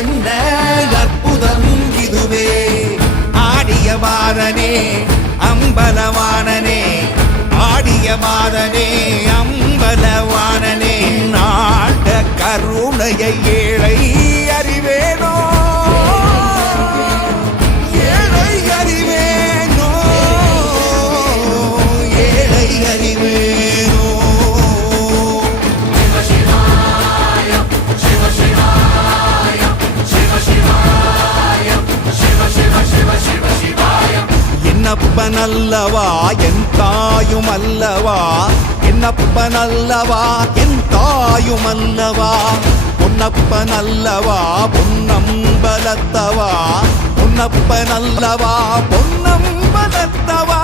என்ன அற்புதம் இதுவே. ஆடிய மாதனே அம்பலவாணனே, ஆடிய மாதனே அம்பலவாணனே, நாட கருணையை ஏழை அறிவேனோ, ஏழை அறிவேனோ, ஏழை அறிவேனோ. என்னப்பனல்லவா என் தாயும் அல்லவா, என்னப்பனல்லவா என் தாயும் அல்லவா, பொன்னப்பனல்லவா பொன்னம்பலத்தவா, பொன்னப்பனல்லவா பொன்னம்பலத்தவா.